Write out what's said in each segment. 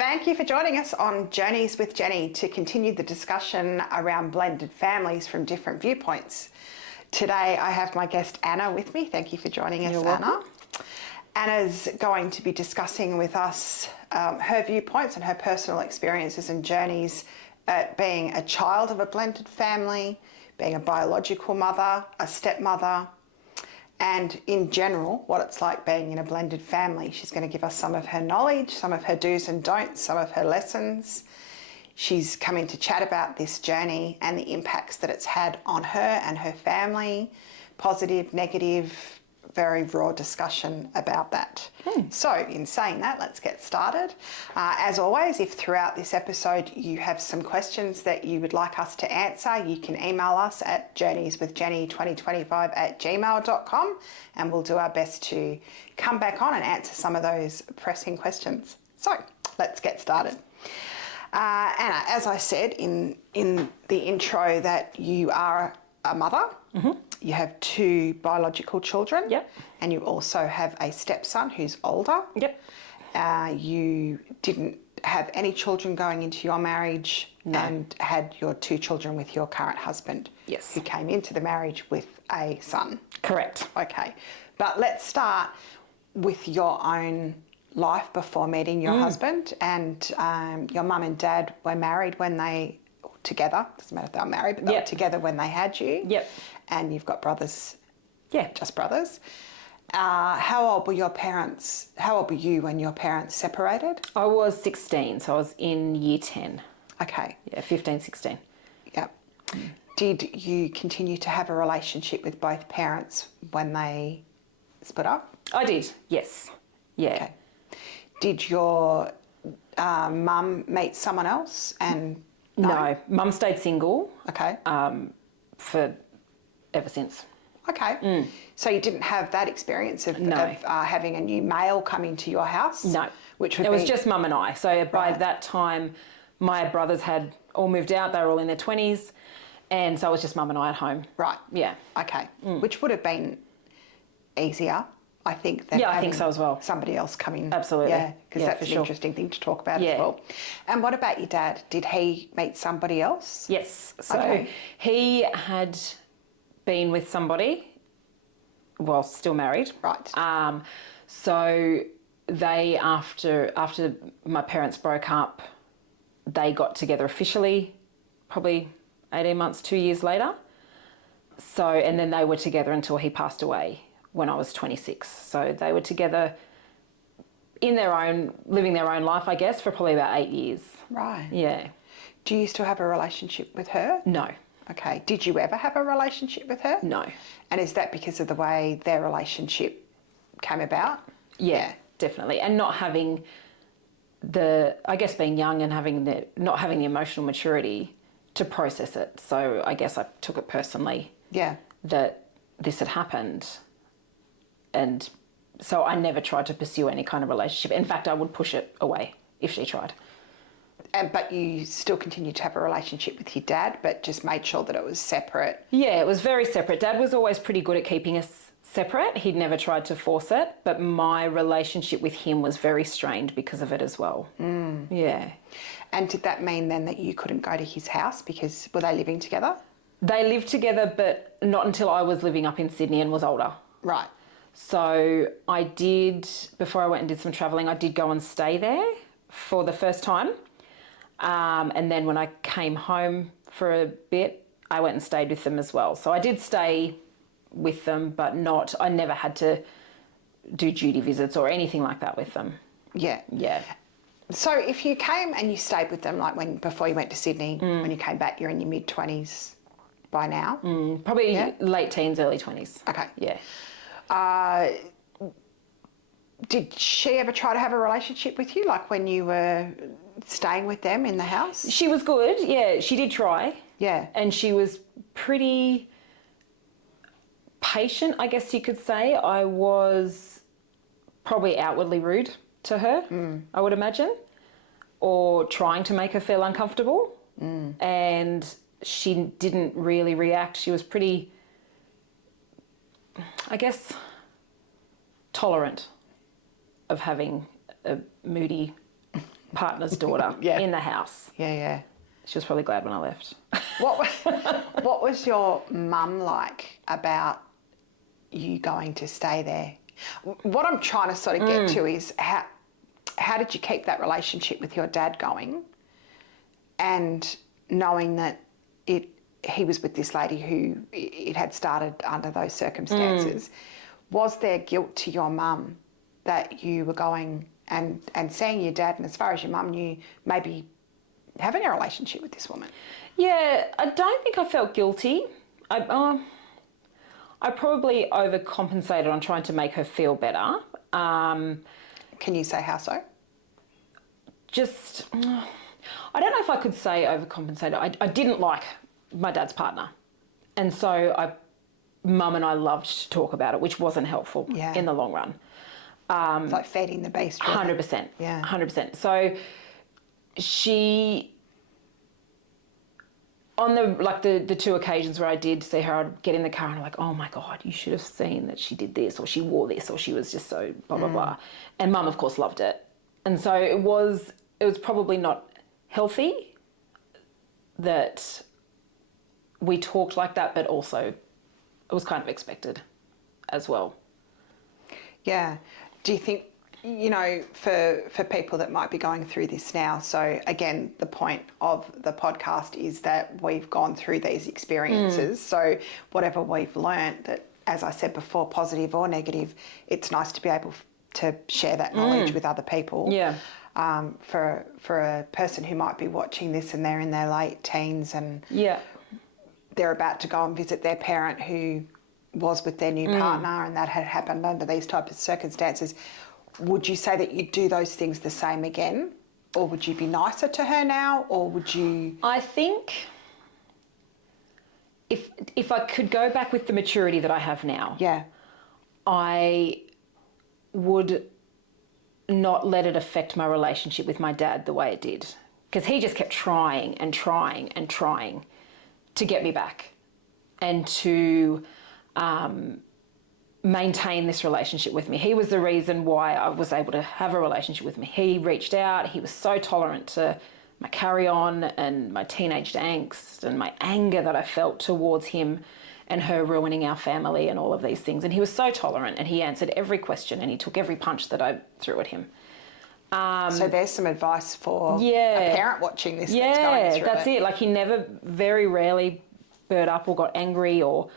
Thank you for joining us on Journeys with Jenny to continue the discussion around blended families from different viewpoints. Today I have my guest Anna with me. Thank you for joining us, You're welcome. Anna. Anna's going to be discussing with us her viewpoints and her personal experiences and journeys at being a child of a blended family, being a biological mother, a stepmother, and in general, what it's like being in a blended family. She's going to give us some of her knowledge, some of her do's and don'ts, some of her lessons. She's coming to chat about this journey and the impacts that it's had on her and her family, positive, negative, very raw discussion about that. So in saying that, let's get started. As always, if throughout this episode you have some questions that you would like us to answer, you can email us at journeyswithjenny2025@gmail.com and we'll do our best to come back on and answer some of those pressing questions. So let's get started. Anna, as I said in the intro, that you are a mother. Mm-hmm. You have 2 biological children. Yep. And you also have a stepson who's older. Yep. You didn't have any children going into your marriage. No. And had your 2 children with your current husband. Yes. Who came into the marriage with a son. Correct. Okay. But let's start with your own life before meeting your husband. And your mum and dad were married when they together, doesn't matter if they were married, but they were together when they had you. Yep. And you've got brothers. Yeah. Just brothers. How old were your parents? How old were you when your parents separated? I was 16, so I was in year 10. Okay. Yeah, 15, 16. Yep. Did you continue to have a relationship with both parents when they split up? I did, yes. Yeah. Okay. Did your mum meet someone else? And No, Mum stayed single Okay. for ever since. Okay. So you didn't have that experience of having a new male come into your house? No. Which would It was just Mum and I. So by Right. that time, my brothers had all moved out. They were all in their 20s. And so it was just Mum and I at home. Right. Yeah. Okay. Which would have been easier, I think, than Yeah, I having think so as well. somebody else come in. Absolutely. Yeah, because Yeah, that's for an sure. interesting thing to talk about as Yeah. well. And what about your dad? Did he meet somebody else? Yes. So Okay. he had been with somebody, well, still married. Right. So they, after my parents broke up, they got together officially, probably 18 months, 2 years later. So, and then they were together until he passed away when I was 26. So they were together in their own, living their own life, I guess, for probably about 8 years. Right. Yeah. Do you still have a relationship with her? No. Okay. Did you ever have a relationship with her? No. And is that because of the way their relationship came about? Yeah, definitely. And not having I guess being young and not having the emotional maturity to process it. So I guess I took it personally. Yeah. That this had happened. And so I never tried to pursue any kind of relationship. In fact, I would push it away if she tried. But you still continued to have a relationship with your dad, but just made sure that it was separate. Yeah, it was very separate. Dad was always pretty good at keeping us separate. He'd never tried to force it, but my relationship with him was very strained because of it as well. Yeah. And did that mean then that you couldn't go to his house because were they living together? They lived together, but not until I was living up in Sydney and was older. Right. So I did, before I went and did some travelling, I did go and stay there for the first time. And then when I came home for a bit, I went and stayed with them as well. So I did stay with them, but I never had to do duty visits or anything like that with them. Yeah. Yeah. So if you came and you stayed with them, like before you went to Sydney, when you came back, you're in your mid-20s by now? Probably late teens, early 20s. Okay. Yeah. Did she ever try to have a relationship with you, like when you were staying with them in the house? She was good. Yeah, she did try. Yeah. And she was pretty patient, I guess you could say. I was probably outwardly rude to her, I would imagine, or trying to make her feel uncomfortable. And she didn't really react. She was pretty, I guess, tolerant of having a moody partner's daughter in the house. Yeah, yeah. She was probably glad when I left. What was your mum like about you going to stay there? What I'm trying to sort of get to is how did you keep that relationship with your dad going, and knowing that he was with this lady who it had started under those circumstances. Was there guilt to your mum that you were going and seeing your dad, and as far as your mum knew, maybe having a relationship with this woman? Yeah, I don't think I felt guilty. I probably overcompensated on trying to make her feel better. Can you say how so? I don't know if I could say overcompensated. I didn't like my dad's partner. And so Mum and I loved to talk about it, which wasn't helpful in the long run. It's like feeding the beast. Really. 100%. Yeah. 100%. So she, on the two occasions where I did see her, I'd get in the car and I'm like, oh my God, you should have seen that she did this, or she wore this, or she was just so blah, blah, blah. And Mum, of course, loved it. And so it was probably not healthy that we talked like that, but also it was kind of expected as well. Yeah. Do you think, for people that might be going through this now, so again, the point of the podcast is that we've gone through these experiences. So whatever we've learnt, that, as I said before, positive or negative, it's nice to be able to share that knowledge with other people. Yeah. For a person who might be watching this and they're in their late teens and they're about to go and visit their parent who was with their new partner and that had happened under these types of circumstances, would you say that you'd do those things the same again? Or would you be nicer to her now? Or would you... I think if I could go back with the maturity that I have now, I would not let it affect my relationship with my dad the way it did. Because he just kept trying and trying and trying to get me back and to maintain this relationship with me. He was the reason why I was able to have a relationship with me. He reached out. He was so tolerant to my carry-on and my teenage angst and my anger that I felt towards him and her ruining our family and all of these things. And he was so tolerant, and he answered every question and he took every punch that I threw at him. So there's some advice for a parent watching this that's going through that's it. Like, he never, very rarely burred up or got angry or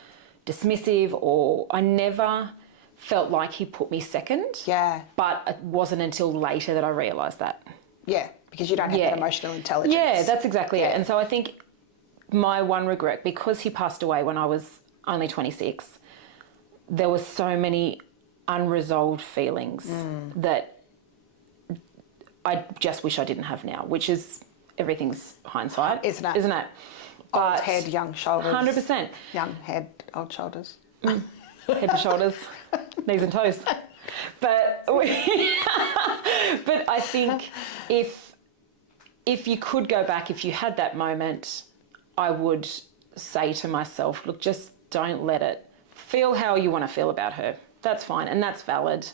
dismissive, or I never felt like he put me second. Yeah. But it wasn't until later that I realised that. Yeah, because you don't have that emotional intelligence. Yeah, that's exactly it. And so I think my one regret, because he passed away when I was only 26, there were so many unresolved feelings that I just wish I didn't have now, which is, everything's hindsight. Isn't it? Isn't it? Old head, young shoulders. 100%. Young head, old shoulders. Head and shoulders, knees and toes. But I think if you could go back, if you had that moment, I would say to myself, look, just don't let it. Feel how you want to feel about her. That's fine, and that's valid.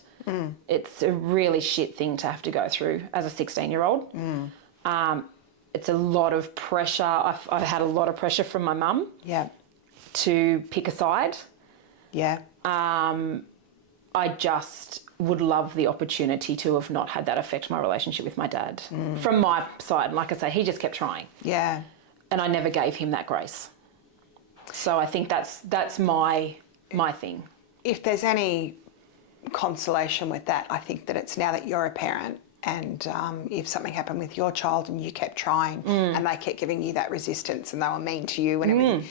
It's a really shit thing to have to go through as a 16-year-old. It's a lot of pressure. I've had a lot of pressure from my mum to pick a side. Yeah. I just would love the opportunity to have not had that affect my relationship with my dad. From my side, and like I say, he just kept trying. Yeah. And I never gave him that grace. So I think that's my thing. If there's any consolation with that, I think that it's now that you're a parent, and if something happened with your child and you kept trying and they kept giving you that resistance and they were mean to you and everything,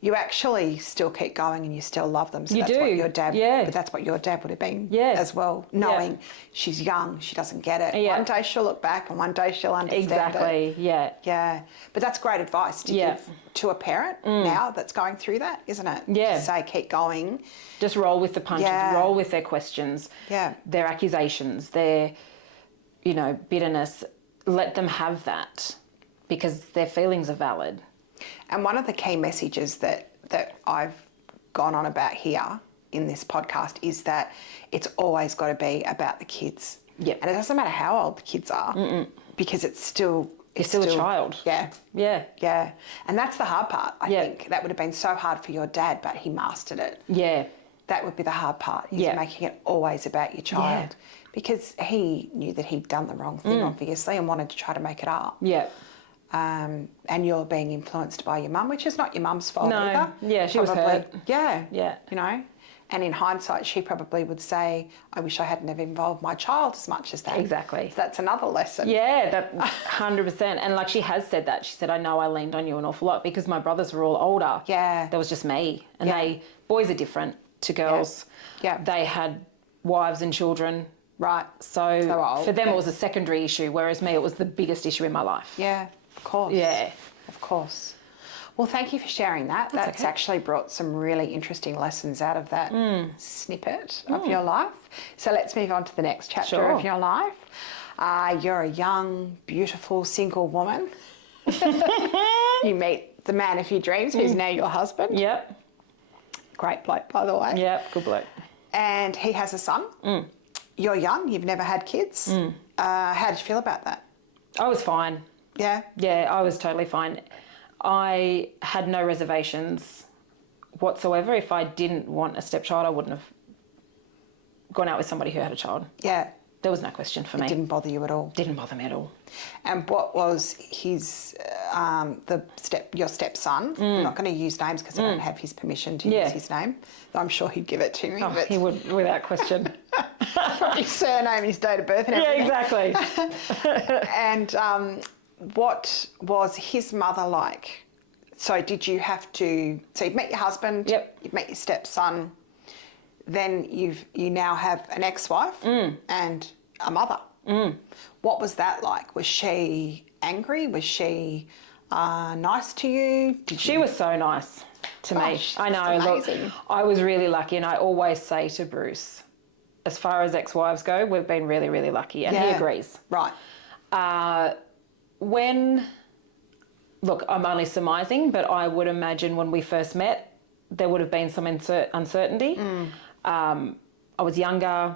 you actually still keep going and you still love them. So you that's do. What your dad, but that's what your dad would have been as well, knowing she's young, she doesn't get it. One day she'll look back and one day she'll understand it. Yeah. But that's great advice to give to a parent now that's going through that, isn't it? Yeah. To say, keep going. Just roll with the punches, roll with their questions, their accusations, their, bitterness. Let them have that, because their feelings are valid. And one of the key messages that I've gone on about here in this podcast is that it's always got to be about the kids. Yep. And it doesn't matter how old the kids are. because it's still... You're still a child. Yeah. Yeah. Yeah. And that's the hard part, I Yeah. think. That would have been so hard for your dad, but he mastered it. Yeah. That would be the hard part, is Yeah. making it always about your child. Because he knew that he'd done the wrong thing, obviously, and wanted to try to make it up. Yeah. And you're being influenced by your mum, which is not your mum's fault either. Yeah, she was hurt. Yeah. Yeah. You know? And in hindsight, she probably would say, I wish I hadn't have involved my child as much as that. Exactly. So that's another lesson. Yeah, that 100%. And like she has said that. She said, I know I leaned on you an awful lot because my brothers were all older. Yeah. There was just me. And boys are different to girls. Yeah. They had wives and children. Right. So for them, it was a secondary issue, whereas me, it was the biggest issue in my life. Yeah, of course. Yeah. Of course. Well, thank you for sharing that. That's okay. actually brought some really interesting lessons out of that snippet of your life. So let's move on to the next chapter of your life. You're a young, beautiful, single woman. You meet the man of your dreams, who's now your husband. Yep. Great bloke, by the way. Yep, good bloke. And he has a son. You're young, you've never had kids. How did you feel about that? I was fine. Yeah? Yeah, I was totally fine. I had no reservations whatsoever. If I didn't want a stepchild, I wouldn't have gone out with somebody who had a child. Yeah. There was no question for me. It didn't bother you at all? Didn't bother me at all. And what was his, your stepson? I'm not going to use names because I don't have his permission to use his name. Though I'm sure he'd give it to me. Oh, he would, without question. His surname, his date of birth and everything. Yeah, exactly. And what was his mother like? So did you have to... So you've met your husband. Yep. You've met your stepson. Then you now have an ex-wife and a mother. What was that like? Was she angry? Was she nice to you? She was so nice to me. I know. Amazing. Look, I was really lucky, and I always say to Bruce, as far as ex-wives go, we've been really, really lucky, and he agrees. Right. Look, I'm only surmising, but I would imagine when we first met, there would have been some uncertainty. I was younger.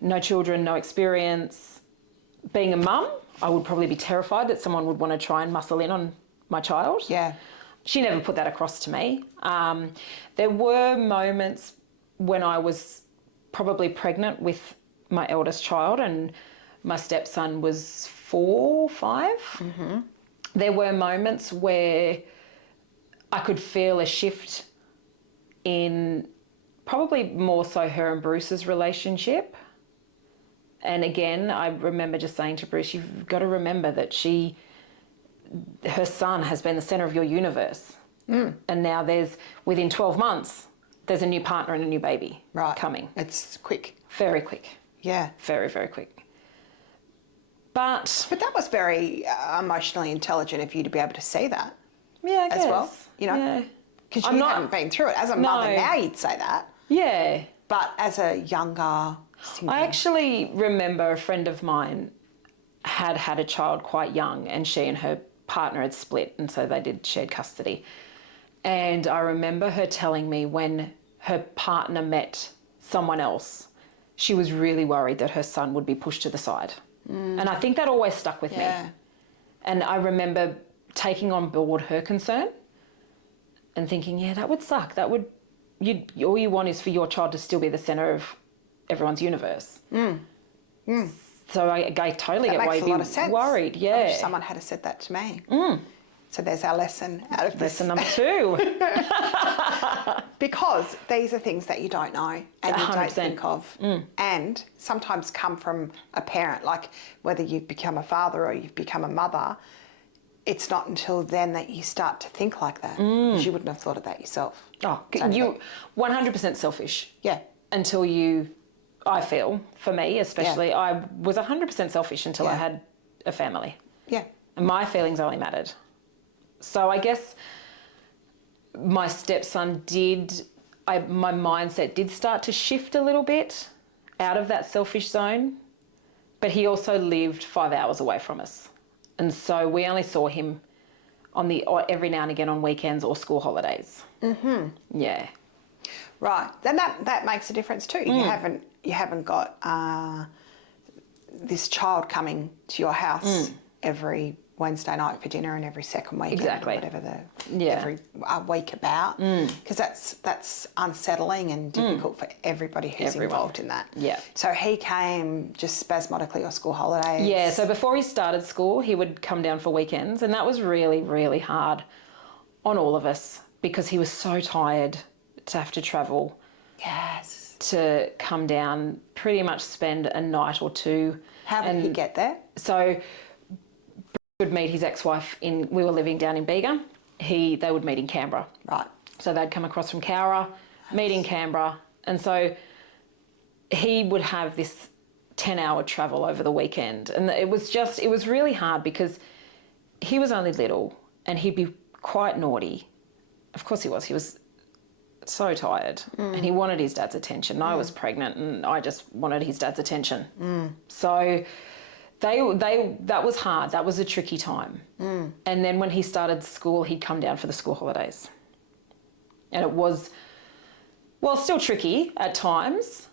No children, no experience. Being a mum, I would probably be terrified that someone would want to try and muscle in on my child. Yeah. She never put that across to me. There were moments when I was probably pregnant with my eldest child and my stepson was 4, 5. There were moments where I could feel a shift in probably more so her and Bruce's relationship. And again, I remember just saying to Bruce, you've got to remember that her son has been the centre of your universe. And now within 12 months, there's a new partner and a new baby coming. It's quick. Very quick. Yeah. Very, very quick. But that was very emotionally intelligent of you to be able to see that. Yeah, I guess. As well, Yeah. Because you hadn't been through it. As a mother now, you'd say that. Yeah. But as a younger single... I actually remember a friend of mine had a child quite young, and she and her partner had split, and so they did shared custody. And I remember her telling me when her partner met someone else, she was really worried that her son would be pushed to the side. And I think that always stuck with me. And I remember taking on board her concern and thinking, yeah, that would suck. All you want is for your child to still be the centre of everyone's universe. So I totally get why you'd be worried. Yeah. I wish someone had said that to me. So there's our lesson out of this. Lesson number 2. Because these are things that you don't know and you 100%. don't think of. And sometimes come from a parent, like whether you've become a father or you've become a mother, it's not until then that you start to think like that. Because you wouldn't have thought of that yourself. Oh, you 100% selfish. Yeah. Until I feel, for me especially, I was 100% selfish until I had a family. Yeah. And my feelings only mattered. So I guess my stepson my mindset did start to shift a little bit out of that selfish zone, but he also lived 5 hours away from us. And so we only saw him every now and again on weekends or school holidays. Yeah. Right. Then that makes a difference too. You haven't got this child coming to your house every Wednesday night for dinner and every second weekend, Exactly. or whatever every week about, because that's unsettling and difficult for everybody who's involved in that. Yeah. So he came just spasmodically or school holidays. Yeah, so before he started school, he would come down for weekends, and that was really, really hard on all of us because he was so tired to have to travel. Yes. To come down, pretty much spend a night or two. How did he get there? So would meet his ex-wife we were living down in Bega. They would meet in Canberra. Right. So they'd come across from Cowra, meet in Canberra. And so he would have this 10-hour travel over the weekend. And it was really hard because he was only little and he'd be quite naughty. Of course he was. He was so tired and he wanted his dad's attention. I was pregnant and I just wanted his dad's attention. So that was hard. That was a tricky time. And then when he started school, he'd come down for the school holidays. And it was, well, still tricky at times,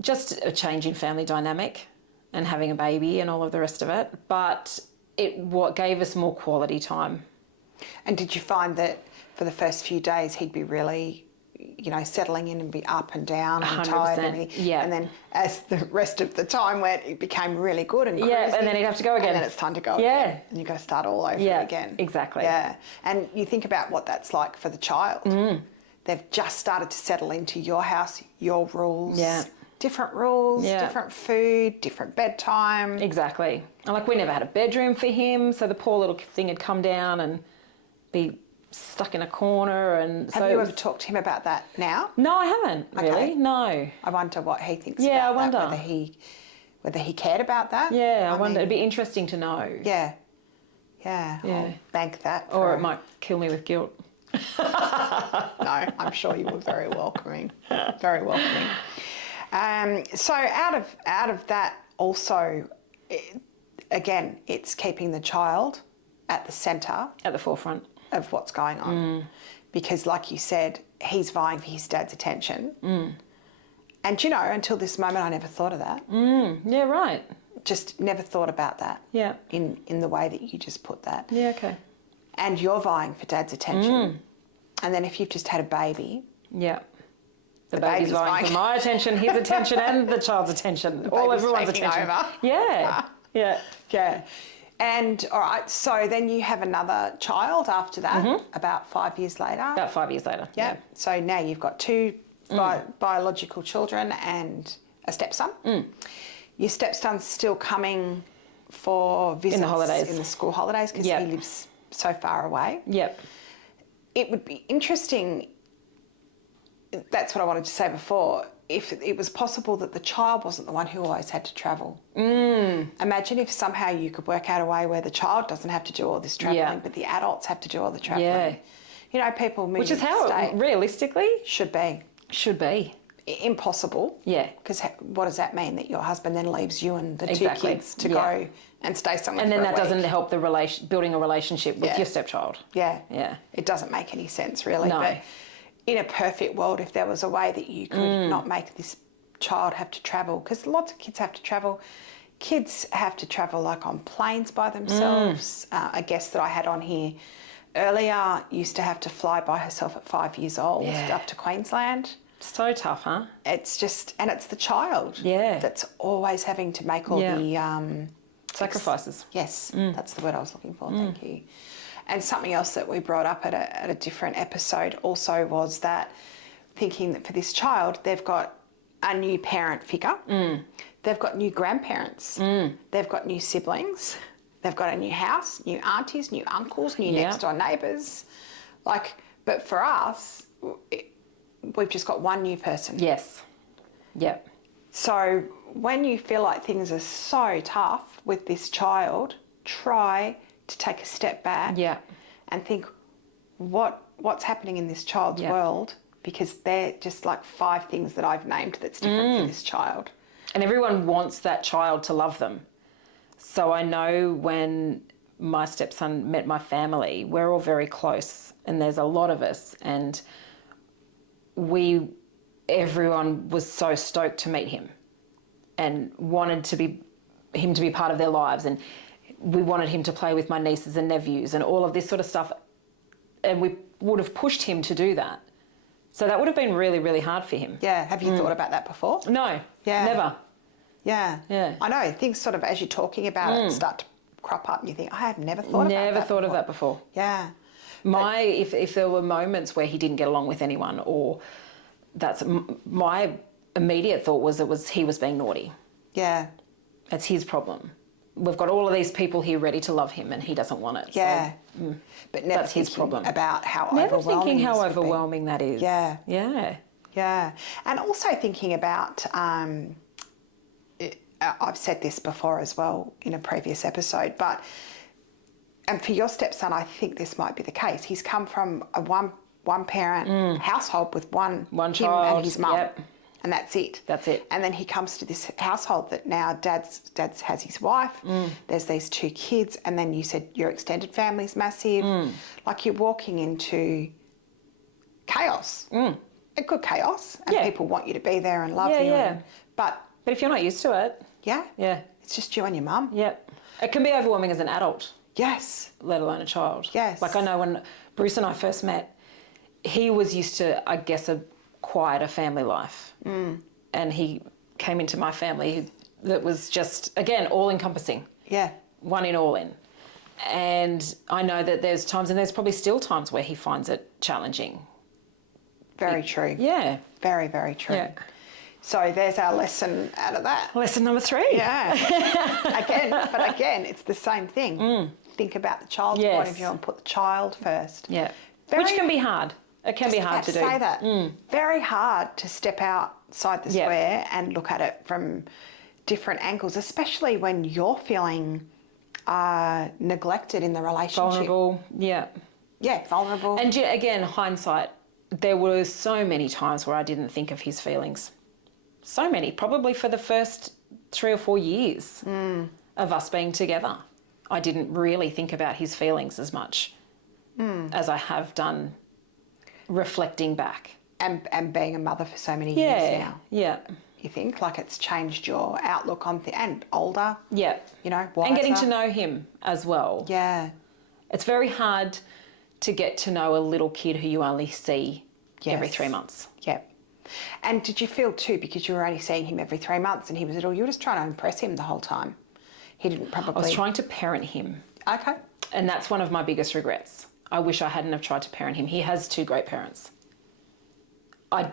just a change in family dynamic and having a baby and all of the rest of it. But what gave us more quality time. And did you find that for the first few days he'd be really, settling in and be up and down and 100%, tired and everything? yeah. And then as the rest of the time went, it became really good and crazy, and then he'd have to go again. And then it's time to go again. And you've got to start all over again. Exactly. Yeah. And you think about what that's like for the child. They've just started to settle into your house, your rules. Yeah. Different rules, different food, different bedtime. Exactly. And we never had a bedroom for him, so the poor little thing had come down and be stuck in a corner. And have you ever talked to him about that now? No, I haven't really. No. I wonder what he thinks I about wonder. that, whether he cared about that. Yeah, I wonder. It'd be interesting to know. Yeah. I'll bank that. Or it might kill me with guilt. No, I'm sure you were very welcoming. Very welcoming. So out of that also, again, it's keeping the child at the centre. At the forefront. Of what's going on. Because like you said, he's vying for his dad's attention. And until this moment I never thought of that. Yeah, right. Just never thought about that. Yeah. In the way that you just put that. Yeah, okay. And you're vying for dad's attention. And then if you've just had a baby. Yeah. The baby's vying for my attention, his attention, and the child's attention. Everyone's attention. Over. Yeah. Yeah. And all right, so then you have another child after that, about 5 years later. About 5 years later. Yeah. So now you've got two biological children and a stepson. Your stepson's still coming for visits in the holidays, in the school holidays, because he lives so far away. Yep. It would be interesting. That's what I wanted to say before. If it was possible that the child wasn't the one who always had to travel. Imagine if somehow you could work out a way where the child doesn't have to do all this travelling, but the adults have to do all the travelling. People move. Which is how it realistically should be. Should be. Impossible. Yeah. Because what does that mean? That your husband then leaves you and the two kids to go and stay somewhere and then for a that week. doesn't help building a relationship with your stepchild. Yeah. Yeah. It doesn't make any sense really. No. But in a perfect world, if there was a way that you could not make this child have to travel, because lots of kids have to travel. Kids have to travel on planes by themselves. A guest that I had on here earlier used to have to fly by herself at 5 years old up to Queensland. So tough, huh? It's just, and it's the child that's always having to make all the sacrifices. Yes, that's the word I was looking for. Thank you. And something else that we brought up at a different episode also was that thinking that for this child, they've got a new parent figure. They've got new grandparents. They've got new siblings. They've got a new house, new aunties, new uncles, new next door neighbours. But for us, we've just got one new person. Yes. Yep. So when you feel like things are so tough with this child, try to take a step back and think what's happening in this child's world, because they're just 5 things that I've named that's different for this child. And everyone wants that child to love them. So I know when my stepson met my family, we're all very close and there's a lot of us, and everyone was so stoked to meet him. and wanted him to be part of their lives, and we wanted him to play with my nieces and nephews and all of this sort of stuff, and we would have pushed him to do that. So that would have been really, really hard for him. Yeah. Have you thought about that before? No. Yeah. Never. Yeah. Yeah. I know. Things sort of, as you're talking about it, start to crop up and you think, I have never thought of that before. Yeah. If there were moments where he didn't get along with anyone, or my immediate thought was he was being naughty. Yeah. It's his problem. We've got all of these people here ready to love him, and he doesn't want it. Yeah. So, but never that's his problem. About how never overwhelming thinking how this would be. overwhelming that is. Yeah. Yeah. Yeah. And also thinking about, I've said this before as well in a previous episode, and for your stepson, I think this might be the case. He's come from a one parent household with one him child and his mum. Yep. And that's it. That's it. And then he comes to this household that now dad's has his wife. There's these 2 kids, and then you said your extended family's massive. Like you're walking into chaos. A good chaos, and people want you to be there and love you. Yeah. But if you're not used to it, yeah, it's just you and your mum. Yep. It can be overwhelming as an adult. Yes. Let alone a child. Yes. Like I know when Bruce and I first met, he was used to, I guess, a quieter family life. And he came into my family that was just, again, all-encompassing. Yeah. One in, all in. And I know that there's times, and there's probably still times where he finds it challenging. Very true. Yeah. Very, very true. Yeah. So there's our lesson out of that. Lesson number 3. Yeah. Again, it's the same thing. Think about the child's point of view and put the child first. Yeah. Which can be hard. It can be hard to do. Say that. Very hard to step outside the square and look at it from different angles, especially when you're feeling neglected in the relationship. Vulnerable. Yeah. Yeah, vulnerable. And again, hindsight, there were so many times where I didn't think of his feelings. So many, probably for the first 3 or 4 years of us being together. I didn't really think about his feelings as much as I have done reflecting back. And being a mother for so many years now. Yeah. You think like it's changed your outlook on and older. Yeah. You know, wiser. And getting to know him as well. Yeah. It's very hard to get to know a little kid who you only see every 3 months. Yeah. And did you feel too, because you were only seeing him every 3 months and he was little, you were just trying to impress him the whole time? He didn't probably... I was trying to parent him. Okay. And that's one of my biggest regrets. I wish I hadn't have tried to parent him. He has 2 great parents. I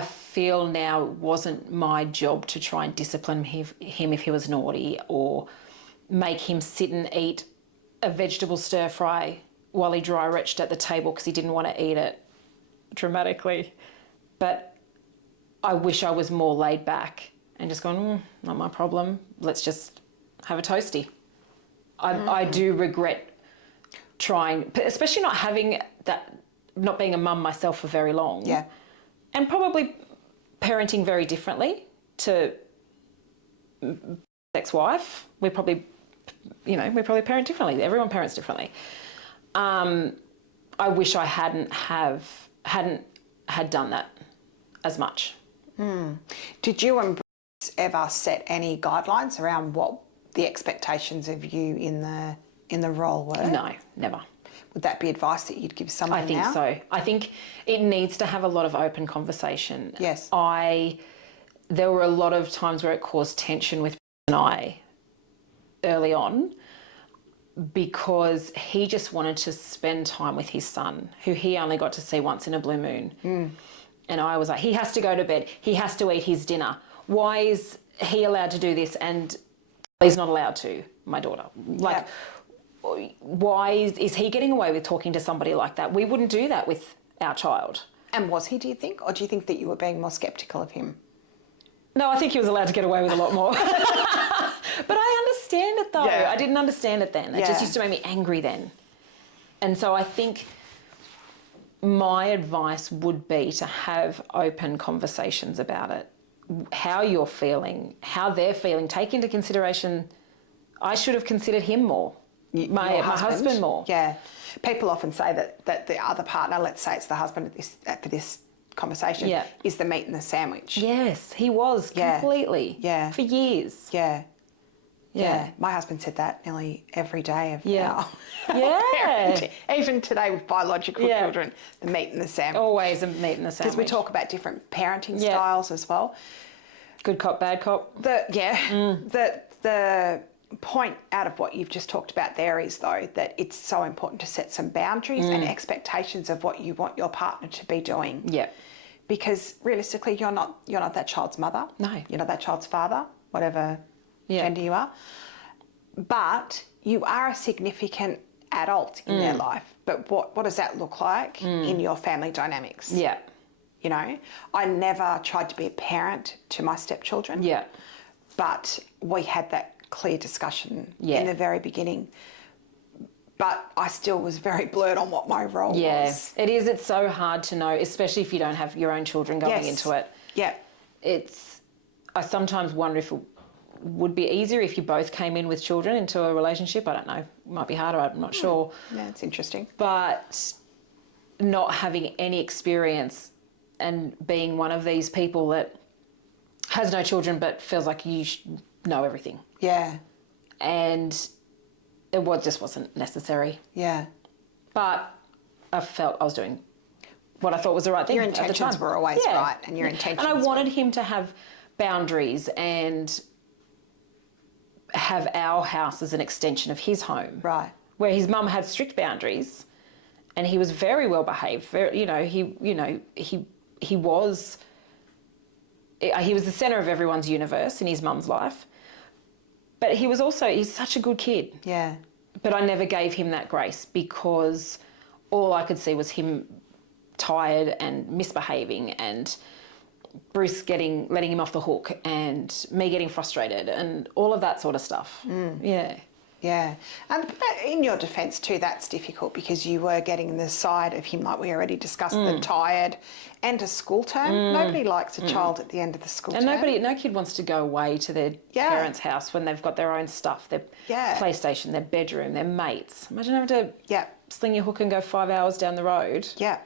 feel now it wasn't my job to try and discipline him if he was naughty, or make him sit and eat a vegetable stir fry while he dry retched at the table because he didn't want to eat it dramatically. But I wish I was more laid back and just gone, not my problem. Let's just have a toasty. I do regret trying, especially not having that, not being a mum myself for very long. Yeah. And probably parenting very differently to ex-wife. We probably parent differently. Everyone parents differently. I wish I hadn't had done that as much. Did you and Bruce ever set any guidelines around what the expectations of you in the role were? No, never. Would that be advice that you'd give someone now? I think so. I think it needs to have a lot of open conversation. Yes. There were a lot of times where it caused tension with Bruce and I early on, because he just wanted to spend time with his son, who he only got to see once in a blue moon. And I was like, he has to go to bed. He has to eat his dinner. Why is he allowed to do this and he's not allowed to, my daughter? Like, why is he getting away with talking to somebody like that? We wouldn't do that with our child. And was he, do you think? Or do you think that you were being more sceptical of him? No, I think he was allowed to get away with a lot more. But I understand it though. Yeah. I didn't understand it then. It just used to make me angry then. And so I think my advice would be to have open conversations about it. How you're feeling, how they're feeling. Take into consideration, I should have considered him more. My husband more. Yeah. People often say that the other partner, let's say it's the husband for this conversation, Yeah. is the meat and the sandwich. Yes, he was completely. Yeah. For years. Yeah. Yeah. My husband said that nearly every day of Yeah. our Yeah. parenting. Even today with biological children, the meat and the sandwich. Always a meat and the sandwich. Because we talk about different parenting styles as well. Good cop, bad cop. The point out of what you've just talked about there is, though, that it's so important to set some boundaries and expectations of what you want your partner to be doing. Yeah. Because realistically, you're not that child's mother. No. You're not that child's father, whatever gender you are. But you are a significant adult in their life. But what does that look like in your family dynamics? Yeah. You know, I never tried to be a parent to my stepchildren. Yeah. But we had that clear discussion in the very beginning. But I still was very blurred on what my role was. It is. It's so hard to know, especially if you don't have your own children going into it. Yeah. I sometimes wonder if it would be easier if you both came in with children into a relationship. I don't know. It might be harder. I'm not sure. Yeah, it's interesting. But not having any experience and being one of these people that has no children but feels like you know everything. Yeah. And it just wasn't necessary. Yeah. But I felt I was doing what I thought was the right thing. Your intentions were always right, and your intentions. And I wanted him to have boundaries and have our house as an extension of his home. Right. Where his mum had strict boundaries, and he was very well behaved. He was the centre of everyone's universe in his mum's life. But he's such a good kid. Yeah. But I never gave him that grace because all I could see was him tired and misbehaving, and Bruce letting him off the hook, and me getting frustrated and all of that sort of stuff. Yeah. Yeah. And in your defence too, that's difficult because you were getting the side of him, like we already discussed, the tired and a school term. Nobody likes a child at the end of the school term. And no kid wants to go away to their parents' house when they've got their own stuff, their PlayStation, their bedroom, their mates. Imagine having to sling your hook and go 5 hours down the road. Yeah.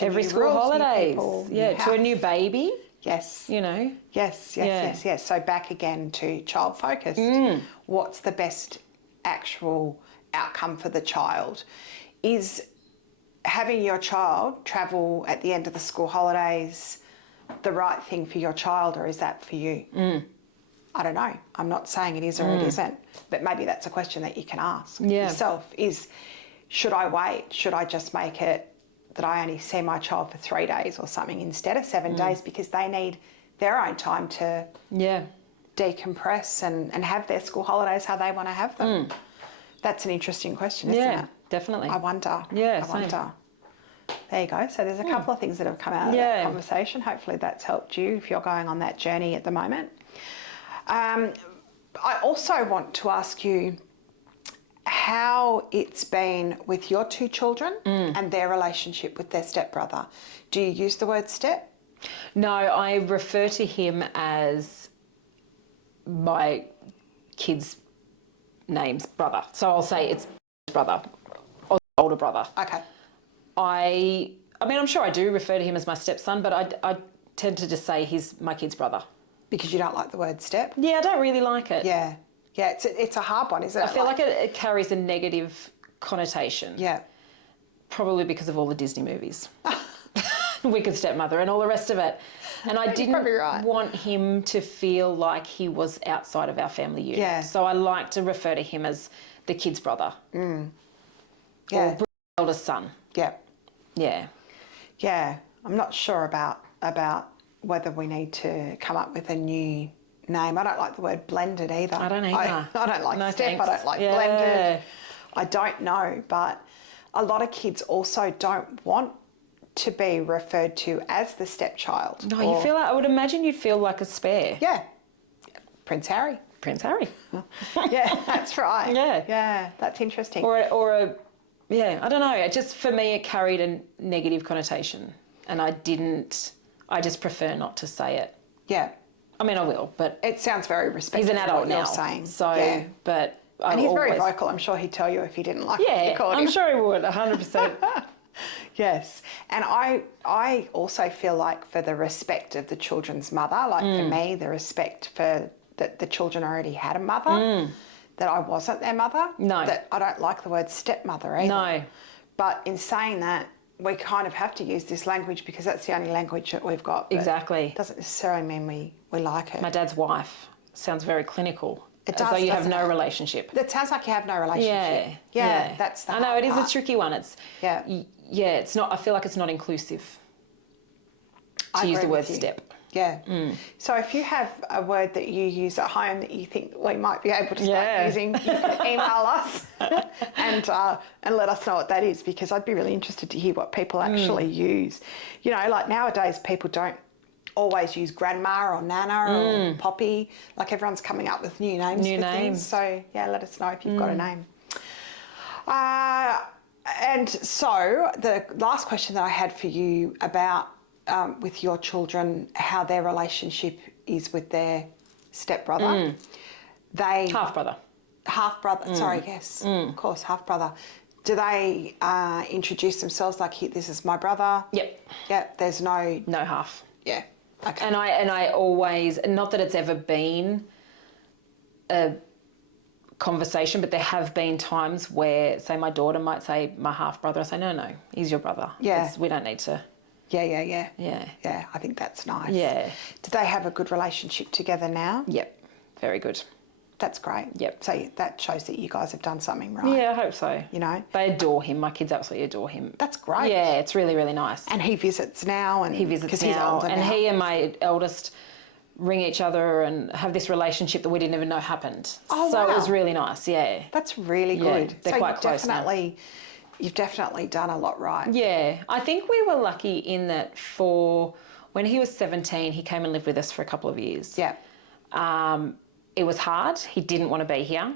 Every school holidays. To a new baby. Yes. You know. Yes. So back again to child focused. What's the best actual outcome for the child? Is having your child travel at the end of the school holidays the right thing for your child, or is that for you? I don't know. I'm not saying it is or it isn't, but maybe that's a question that you can ask yourself. Should I wait? Should I just make it that I only see my child for 3 days or something instead of 7 days, because they need their own time to decompress and have their school holidays how they want to have them? That's an interesting question, isn't it? Yeah, definitely. I wonder. Yeah, I wonder. There you go. So there's a couple of things that have come out of that conversation. Hopefully that's helped you if you're going on that journey at the moment. I also want to ask you how it's been with your two children and their relationship with their stepbrother. Do you use the word step? No, I refer to him as my kid's name's brother. So I'll say it's brother or older brother. Okay. I mean, I'm sure I do refer to him as my stepson, but I tend to just say he's my kid's brother. Because you don't like the word step? Yeah, I don't really like it. Yeah. Yeah, it's a hard one, isn't it? I feel like it carries a negative connotation. Yeah. Probably because of all the Disney movies. Wicked Stepmother and all the rest of it. And I didn't want him to feel like he was outside of our family unit. Yeah. So I like to refer to him as the kid's brother. Yeah. Or Bruce's eldest son. Yeah. Yeah. Yeah. I'm not sure about whether we need to come up with a new name. I don't like the word blended either. I don't either. I don't like step. Thanks. I don't like blended. I don't know, but a lot of kids also don't want to be referred to as the stepchild. No, you feel like, I would imagine you'd feel like a spare. Yeah. Prince Harry. Prince Harry. Yeah, that's right. Yeah. Yeah, that's interesting. Or I don't know. It just, for me, it carried a negative connotation, and I just prefer not to say it. Yeah. I mean, I will, but it sounds very respectful. He's an adult now, you're saying. So, but and he's very vocal. I'm sure he'd tell you if he didn't like what you called him. I'm sure he would, 100%. Yes. And I also feel like for the respect of the children's mother, like for me, the respect for that the children already had a mother, that I wasn't their mother. No. That I don't like the word stepmother either. No. But in saying that, we kind of have to use this language because that's the only language that we've got. Exactly. It doesn't necessarily mean we like it. My dad's wife sounds very clinical. It As does, though you have doesn't no it? relationship. That sounds like you have no relationship. Yeah. That's the I know hard it is part. a tricky one. It's it's not. I feel like it's not inclusive to use the word step. Yeah. So if you have a word that you use at home that you think we might be able to start using, you can email us and let us know what that is, because I'd be really interested to hear what people actually use. You know, like nowadays people don't always use grandma or nana or poppy. Like everyone's coming up with new names for things. So yeah, let us know if you've got a name. And so the last question that I had for you about with your children, how their relationship is with their stepbrother. They Half-brother. Half-brother. Sorry, yes, of course, half-brother. Do they introduce themselves like, this is my brother? Yep. Yep. There's no half. Yeah. Okay. And I always, not that it's ever been a conversation, but there have been times where, say, my daughter might say my half-brother. I say, no, he's your brother. Yeah. We don't need to. Yeah. Yeah. I think that's nice. Yeah. Do they have a good relationship together now? Yep. Very good. That's great. Yep. So that shows that you guys have done something right. Yeah, I hope so. You know? They adore him. My kids absolutely adore him. That's great. Yeah, it's really, really nice. And he visits now. And he visits because now. He's older and now. he and my eldest ring each other and have this relationship that we didn't even know happened. Oh, so wow. it was really nice, yeah. That's really Yeah, good. they're so quite close now. You've definitely done a lot right. Yeah, I think we were lucky in that when he was 17, he came and lived with us for a couple of years. Yeah. It was hard. He didn't want to be here.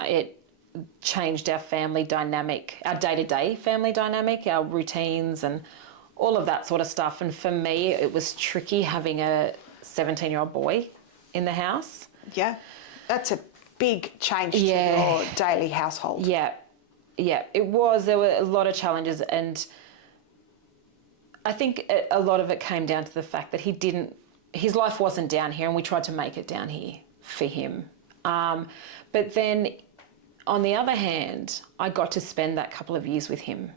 It changed our family dynamic, our day-to-day family dynamic, our routines and all of that sort of stuff. And for me, it was tricky having a 17-year-old boy in the house. Yeah. That's a big change to your daily household. Yeah, it was. There were a lot of challenges, and I think a lot of it came down to the fact that his life wasn't down here, and we tried to make it down here for him. But then, on the other hand, I got to spend that couple of years with him,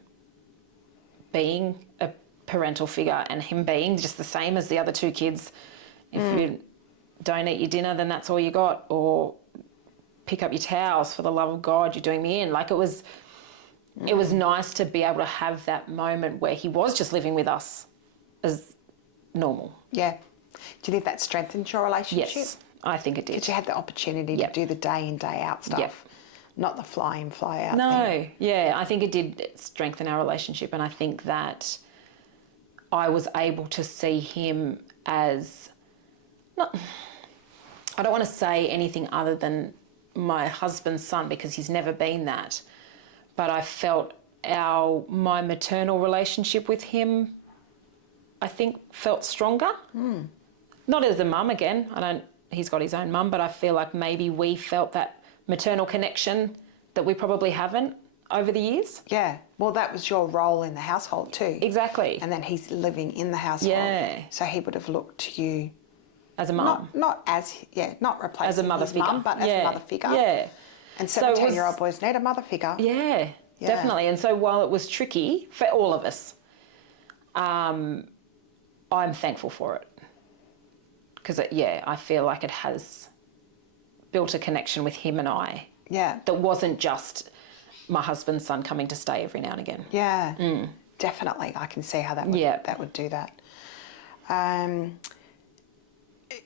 being a parental figure, and him being just the same as the other two kids. If you don't eat your dinner, then that's all you got, or pick up your towels, for the love of God, you're doing me in. Like, it was nice to be able to have that moment where he was just living with us as normal. Yeah. Do you think that strengthened your relationship? Yes, I think it did. Because you had the opportunity to do the day in, day out stuff, not the fly in, fly out thing. Yeah, I think it did strengthen our relationship, and I think that I was able to see him as I don't want to say anything other than my husband's son, because he's never been that. But I felt my maternal relationship with him, I think, felt stronger. Not as a mum again. He's got his own mum, but I feel like maybe we felt that maternal connection that we probably haven't over the years. Yeah. Well, that was your role in the household too. Exactly. And then he's living in the household. Yeah. So he would have looked to you as a mum. Not replacing as a mother his figure. mum, but as a mother figure. Yeah. And 17-year-old boys need a mother figure. Yeah, definitely. And so while it was tricky for all of us, I'm thankful for it. Because, I feel like it has built a connection with him and I. Yeah. That wasn't just my husband's son coming to stay every now and again. Yeah. Definitely. I can see how that would do that.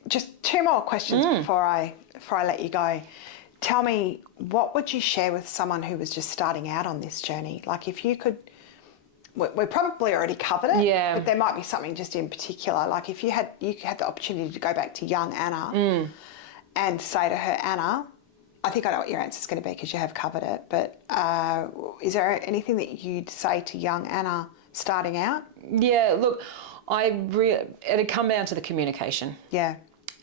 Just two more questions before I let you go. Tell me, what would you share with someone who was just starting out on this journey? Like, if you could, we probably already covered it, but there might be something just in particular. Like, if you had the opportunity to go back to young Anna and say to her, Anna, I think I know what your answer is going to be because you have covered it, but is there anything that you'd say to young Anna starting out? Yeah, look, it'd come down to the communication. Yeah.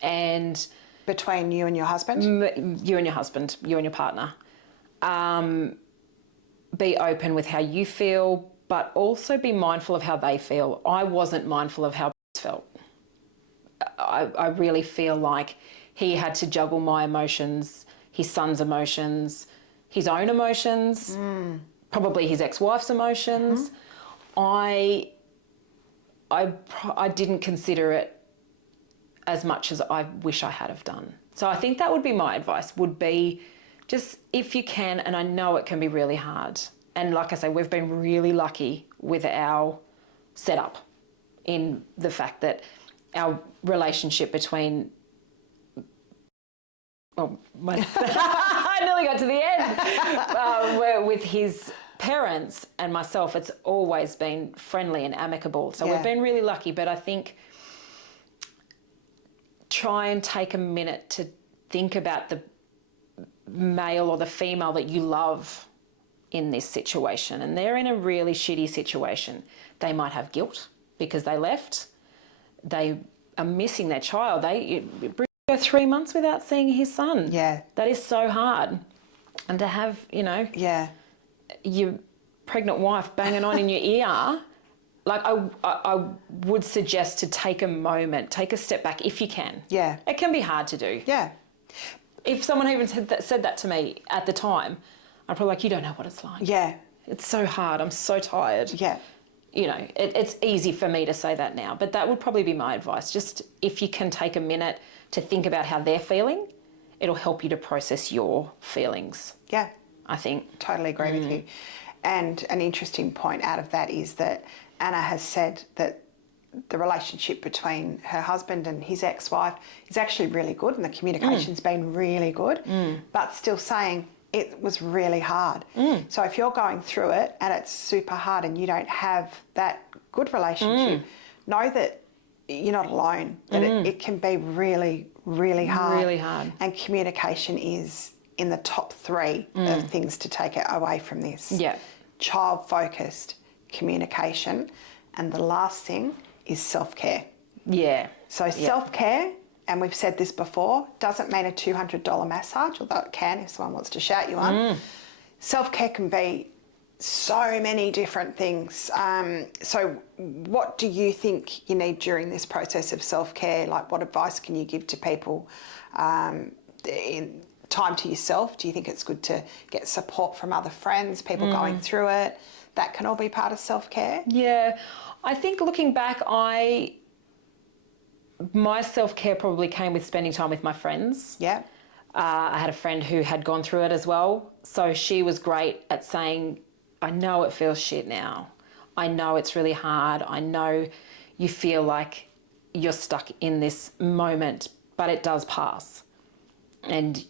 And between you and your husband? You and your husband, you and your partner. Be open with how you feel, but also be mindful of how they feel. I wasn't mindful of how I felt. I really feel like he had to juggle my emotions, his son's emotions, his own emotions, probably his ex-wife's emotions. I didn't consider it as much as I wish I had have done. So I think that would be my advice, would be just, if you can, and I know it can be really hard. And like I say, we've been really lucky with our setup in the fact that our relationship between, I nearly got to the end, with his parents and myself, it's always been friendly and amicable. So we've been really lucky, but I think try and take a minute to think about the male or the female that you love in this situation. And they're in a really shitty situation. They might have guilt because they left. They are missing their child. They go 3 months without seeing his son. Yeah. That is so hard. And to have, your pregnant wife banging on in your ear, like I would suggest to take a moment, take a step back if you can. Yeah. It can be hard to do. Yeah. If someone even said that to me at the time, I'd probably like, you don't know what it's like. Yeah. It's so hard. I'm so tired. Yeah. It's easy for me to say that now, but that would probably be my advice. Just if you can take a minute to think about how they're feeling, it'll help you to process your feelings. Yeah. I think. Totally agree with you. And an interesting point out of that is that Anna has said that the relationship between her husband and his ex-wife is actually really good, and the communication's been really good, but still saying it was really hard. So if you're going through it and it's super hard and you don't have that good relationship, know that you're not alone, that it can be really, really hard. Really hard. And communication is in the top 3 of things to take away from this. Yeah. Child-focused communication. And the last thing is self-care. Yeah. So self-care, and we've said this before, doesn't mean a $200 massage, although it can if someone wants to shout you on. Self-care can be so many different things. So what do you think you need during this process of self-care? Like, what advice can you give to people in time to yourself? Do you think it's good to get support from other friends, people going through it? That can all be part of self-care? Yeah. I think looking back, my self-care probably came with spending time with my friends. Yeah. I had a friend who had gone through it as well. So she was great at saying, I know it feels shit now. I know it's really hard. I know you feel like you're stuck in this moment, but it does pass. And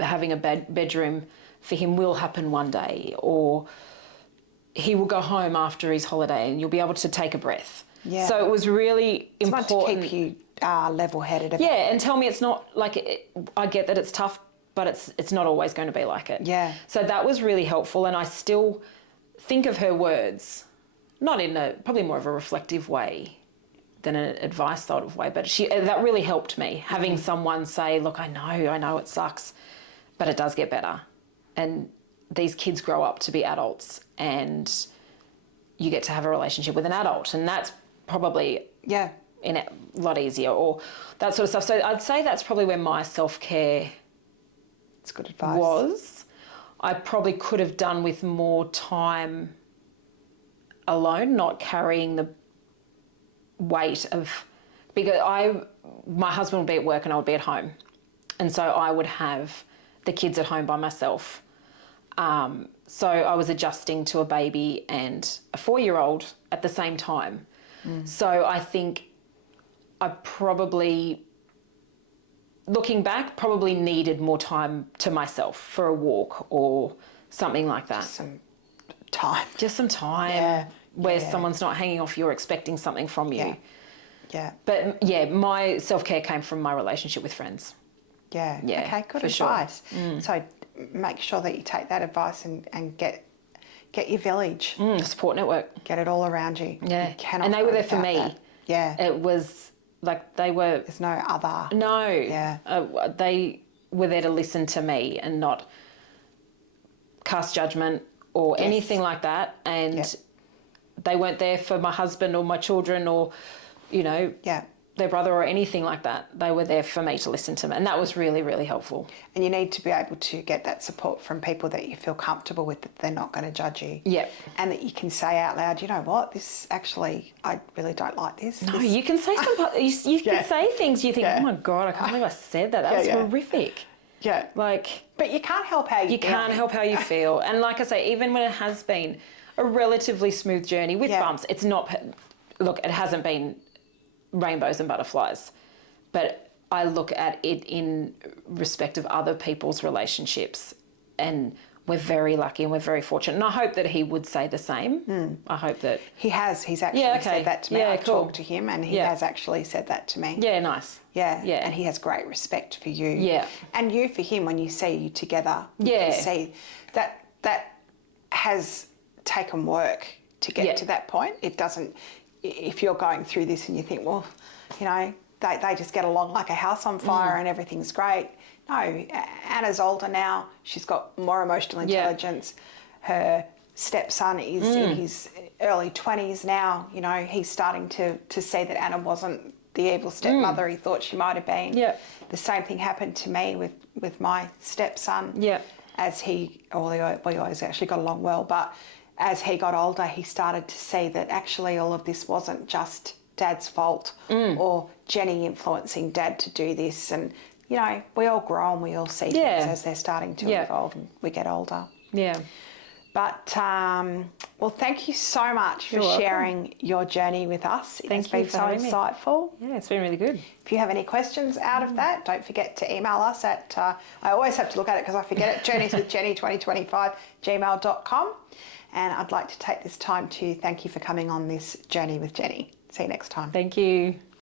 having a bedroom for him will happen one day, or he will go home after his holiday and you'll be able to take a breath. Yeah. So it was really important. To keep you level-headed about Yeah, and tell me it's not like I get that it's tough, but it's not always going to be like it. Yeah. So that was really helpful, and I still think of her words, not in probably more of a reflective way than an advice sort of way, but that really helped me, having someone say, look, I know it sucks, but it does get better. And these kids grow up to be adults, and you get to have a relationship with an adult, and that's probably a lot easier, or that sort of stuff. So I'd say that's probably where my self-care It's good advice. was. I probably could have done with more time alone, not carrying the weight of, because my husband would be at work and I would be at home, and so I would have the kids at home by myself. So I was adjusting to a baby and a 4-year-old at the same time. So I think I probably, looking back, probably needed more time to myself for a walk or something like that. Just some time. Yeah. Where someone's not hanging off you or expecting something from you. Yeah. But my self-care came from my relationship with friends. Yeah. Yeah, Okay, good for advice. sure. So make sure that you take that advice and get your village. Support network. Get it all around you. Yeah. You cannot And they were go there for without me. that. Yeah. It was like they were... There's no other. No. Yeah. They were there to listen to me and not cast judgment or anything like that. And they weren't there for my husband or my children or, you know, Yeah. their brother or anything like that. They were there for me to listen to them, and that was really, really helpful. And you need to be able to get that support from people that you feel comfortable with, that they're not going to judge you. Yeah. And that you can say out loud, you know what, this actually, I really don't like this. No, you can say you Yeah. can say things you think, Yeah. oh my God, I can't believe I said that. That was horrific. Yeah. Like, But you can't help how you feel. can't help how you feel. And like I say, even when it has been a relatively smooth journey with bumps, it's not, look, it hasn't been rainbows and butterflies, but I look at it in respect of other people's relationships, and we're very lucky and we're very fortunate. And I hope that he would say the same. I hope that... He has. He's actually said that to me. I've talked to him and he has actually said that to me. Yeah, nice. Yeah. Yeah. And he has great respect for you. Yeah. And you for him when you see you together. You Yeah. can see that has taken work to get to that point. It doesn't... If you're going through this and you think, well, you know, they just get along like a house on fire and everything's great. No, Anna's older now. She's got more emotional intelligence. Her stepson is in his early 20s now. You know, he's starting to see that Anna wasn't the evil stepmother he thought she might have been. Yeah. The same thing happened to me with my stepson. Yeah. As we always actually got along well, but as he got older, he started to see that actually all of this wasn't just Dad's fault or Jenni influencing Dad to do this. And, you know, we all grow and we all see things as they're starting to evolve and we get older. Yeah. But, well, thank you so much for sharing your journey with us. It's been so insightful. Yeah, it's been really good. If you have any questions out of that, don't forget to email us at, I always have to look at it because I forget it, journeyswithjenni2025@gmail.com. And I'd like to take this time to thank you for coming on this journey with Jenni. See you next time. Thank you.